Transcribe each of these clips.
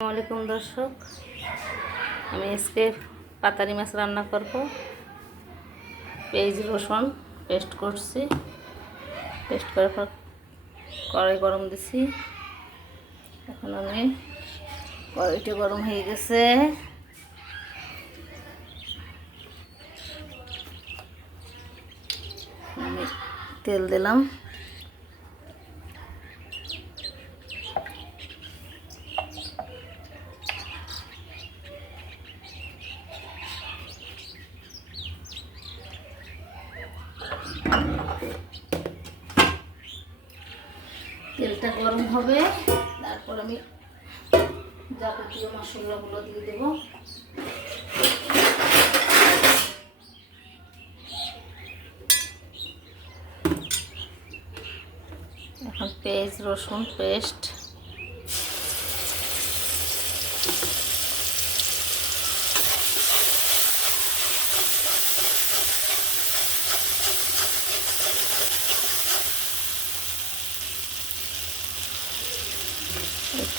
আসসালামু দর্শক, আমি আজকে পাতারি মাছ রান্না করব। পেঁয়াজ রসুন পেস্ট করছি, পেস্ট করার পর কড়াই গরম দিছি। এখন আমি কড়াইটা গরম হয়ে গেছে, আমি তেল দিলাম। তেলটা গরম হবে, তারপর আমি যাবতীয় মশলাগুলো দিয়ে দেব। এখন পেঁয়াজ রসুন পেস্ট,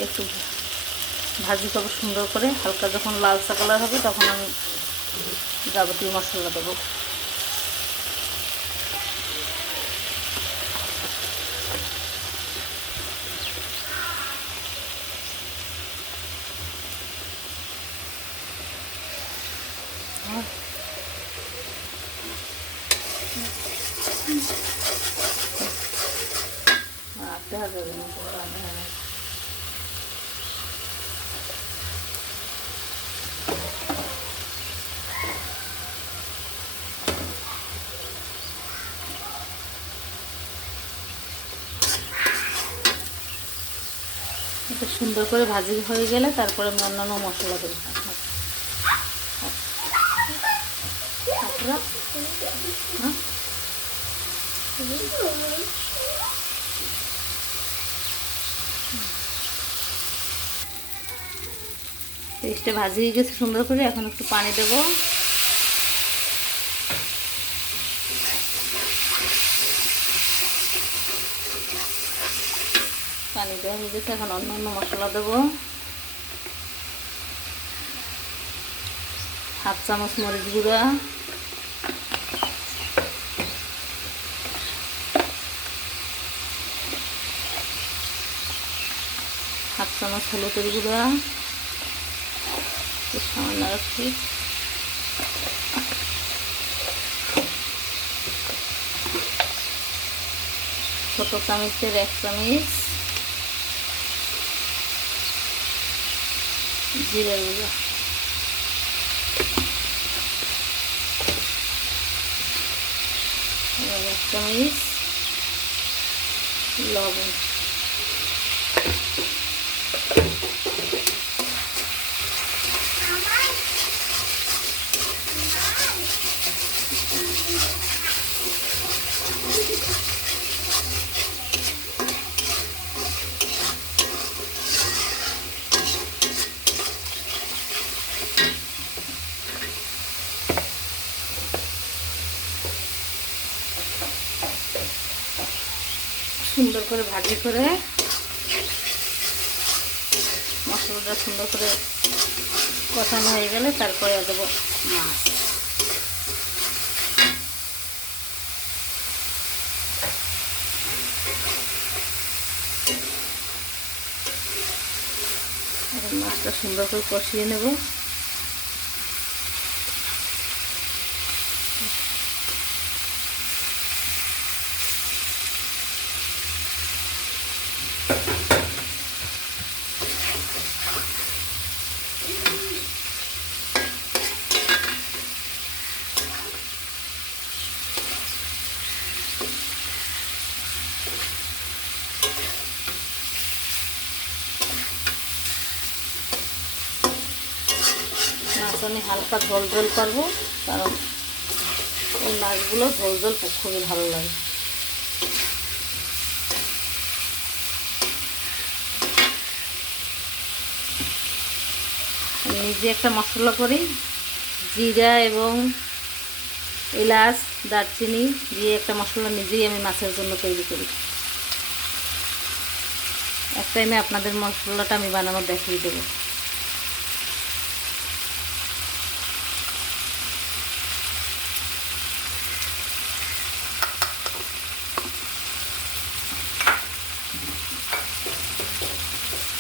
একটু ভাজি করবো সুন্দর করে। হালকা যখন লালচা কালার হবে তখন আমি যাবতীয় মশলা দেবো। এটা সুন্দর করে ভাজি হয়ে গেলে তারপরে আমি অন্যান্য মশলা দেবো। পেস্টে ভাজি হয়ে গেছে সুন্দর করে। এখন একটু পানি দেবো। পানি দেওয়া হয়ে গেছে, এখন অন্যান্য মশলা দেবো। হাফ চামচ মরিচ গুঁড়া, হাফ চামচ হলুদের গুঁড়া, সামান্য রাখছি, ছোটো চামচের 1 চামচ জিরে গুঁড়া, আর 1 চামচ লবণ। সুন্দর করে ভাজি করে মশলাটা সুন্দর করে কষানো হয়ে গেলে তারপরে দেবো মাছ। এখন মাছটা সুন্দর করে কষিয়ে নেব। মাছ আমি হালকা ঝোল ঝোল করবো, কারণ এই মাছগুলো ঝোল ঝোল খুবই ভালো লাগে। নিজে একটা মশলা করি, জিরা এবং এলাচ দারচিনি দিয়ে একটা মশলা নিজেই আমি মাছের জন্য তৈরি করি। এক টাইমে আপনাদের মশলাটা আমি বানানো দেখিয়ে দেবো।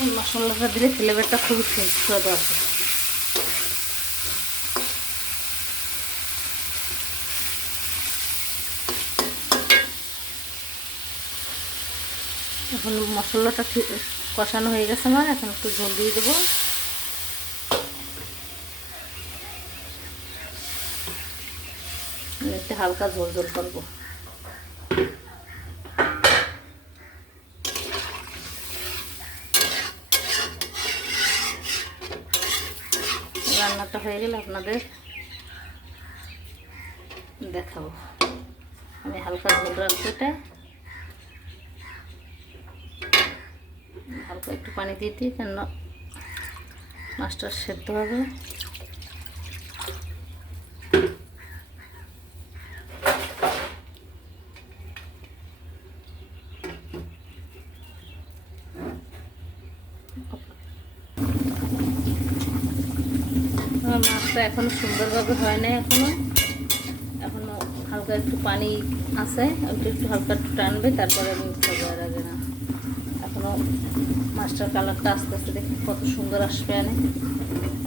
এই মশলাটা দিলে ফ্লেভারটা খুবই সুস্বাদু আসে। এখন মশলাটা কষানো হয়ে গেছে আমার, এখন একটু ঝোল দিয়ে দেবো। একটু হালকা ঝোল ঝোল করবো। রান্নাটা হয়ে গেলে আপনাদের দেখাবো। আমি হালকা ঝোল রাখবো, এটা হালকা একটু পানি দিয়ে দিই, কেন মাছটা সেদ্ধ হবে। মাছটা এখনো সুন্দরভাবে হয় না, এখনো হালকা একটু পানি আছে, ওইটা একটু হালকা একটু টানবে, তারপরে আমি উঠাবো। আর আগে না, এখনো মাছটার কালারটা আস্তে আস্তে দেখি কত সুন্দর আসবে।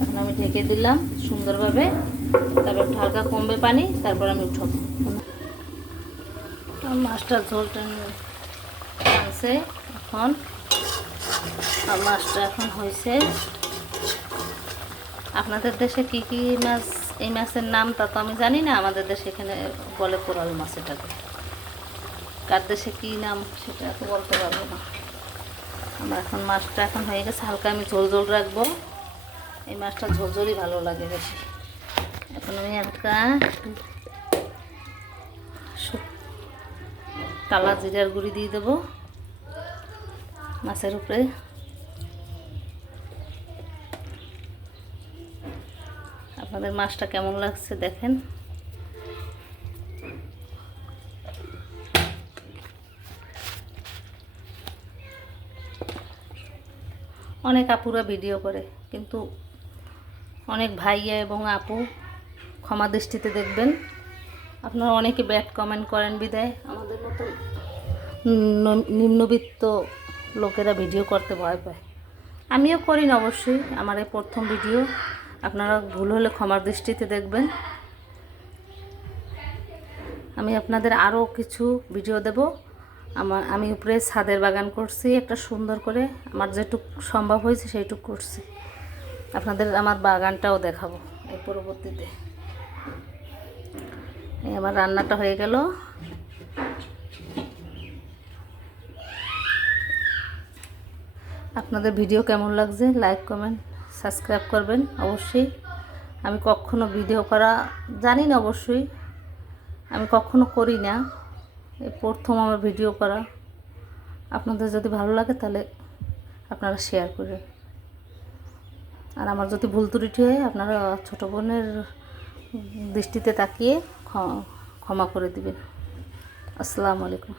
এখন আমি ঢেকে দিলাম সুন্দরভাবে, তারপর একটু হালকা কমবে পানি, তারপর আমি উঠাবো। মাছটার ঝোলটা টানছে এখন, মাছটা এখন হয়েছে। আপনাদের দেশে কি কি মাছ, এই মাছের নাম তা তো আমি জানি না। আমাদের দেশে এখানে বলে কোরাল মাছ এটাকে, কার দেশে কী নাম সেটা তো বলতে পারবো না। আমার এখন মাছটা এখন হয়ে গেছে, হালকা আমি ঝোল ঝোল রাখবো। এই মাছটা ঝোলঝোলই ভালো লাগে বেশি। এখন আমি হালকা কালা জিরার গুঁড়ি দিয়ে দেবো মাছের উপরে। আপনাদের মাছটা কেমন লাগছে দেখেন। অনেক আপুরা ভিডিও করে, কিন্তু অনেক ভাইয়া এবং আপু ক্ষমা দৃষ্টিতে দেখবেন। আপনারা অনেকে ব্যাড কমেন্ট করেন বিদায় আমাদের মতো নিম্নবিত্ত লোকেরা ভিডিও করতে ভয় পায়। আমিও করি না অবশ্যই, আমার এই প্রথম ভিডিও। আপনারা ভুল হলে ক্ষমার দৃষ্টিতে দেখবেন। আমি আপনাদের আরও কিছু ভিডিও দেব। আমি উপরে ছাদের বাগান করছি একটা সুন্দর করে, আমার যেটুকু সম্ভব হয়েছে সেইটুকু করছি। আপনাদের আমার বাগানটাও দেখাবো এই পরবর্তীতে। এই আমার রান্নাটা হয়ে গেল। আপনাদের ভিডিও কেমন লাগছে লাইক কমেন্ট সাবস্ক্রাইব করবেন অবশ্যই। আমি কখনো ভিডিও করা জানি না, অবশ্যই আমি কখনো করি না, এই প্রথম আমার ভিডিও করা। আপনাদের যদি ভালো লাগে তাহলে আপনারা শেয়ার করবেন। আর আমার যদি ভুল ত্রুটি হয় আপনারা ছোটো বোনের দৃষ্টিতে তাকিয়ে ক্ষমা করে দিবেন। আসসালামু আলাইকুম।